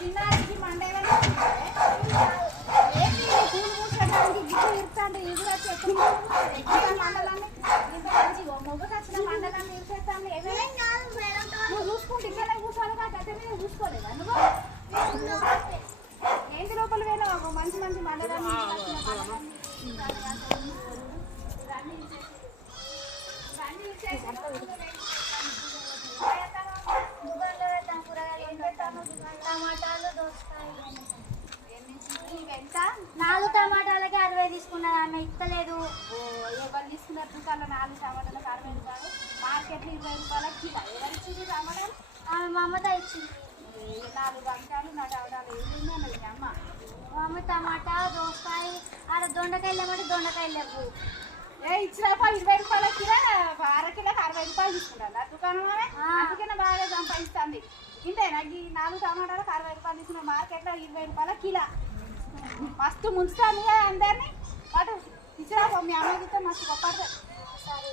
చిన్నారికి మండేవని ఏంటి పూలు పూసేటానికి గిట్టు ఇరుతాంటే ఇది వచ్చి మండలాన్ని ఇంత మంచిగా మొగ్గుకు వచ్చిన మండలాన్ని ఇరుసేస్తాను నువ్వు చూసుకుంటే ఇక్కడ కూర్చోవాలి కాదు అదే మీద చూసుకోలేదా నువ్వు ఏంటి లోపల వేయలేవు మంచి మంచి మండలాన్ని నాలుగు టమాటాలకి 60 తీసుకున్నది ఆమె ఇస్తలేదు. ఎవరు తీసుకున్నారు దుకాణంలో 4 టమాటాలకు 60 రూపాయలు మార్కెట్లో 20 రూపాయలకు కిలో ఎవరు ఇచ్చింది టమాటాలు ఆమె మా అమ్మతో ఇచ్చింది. 4 వంకాయలు 4 టమాటాలు ఏమి అన్నది మీ అమ్మ మా అమ్మ టమాటా దోసకాయ ఆడ దొండకాయలు లేమంటే దొండకాయలు లేవు. ఇచ్చినప్ప 20 రూపాయల కిలో అరకిలోకి 60 రూపాయలు తీసుకుంటాను దుకాణం అందుకనే బాగా సంపాదిస్తుంది ఇంతేనా ఈ 4 టమాటాలకు 60 రూపాయలు తీసుకున్న మార్కెట్లో 20 రూపాయల కిలో మస్తు ముంచుతాను అందరినీ వాటి ఇచ్చినా మీ అమ్మకి మస్తు గొప్ప. సరే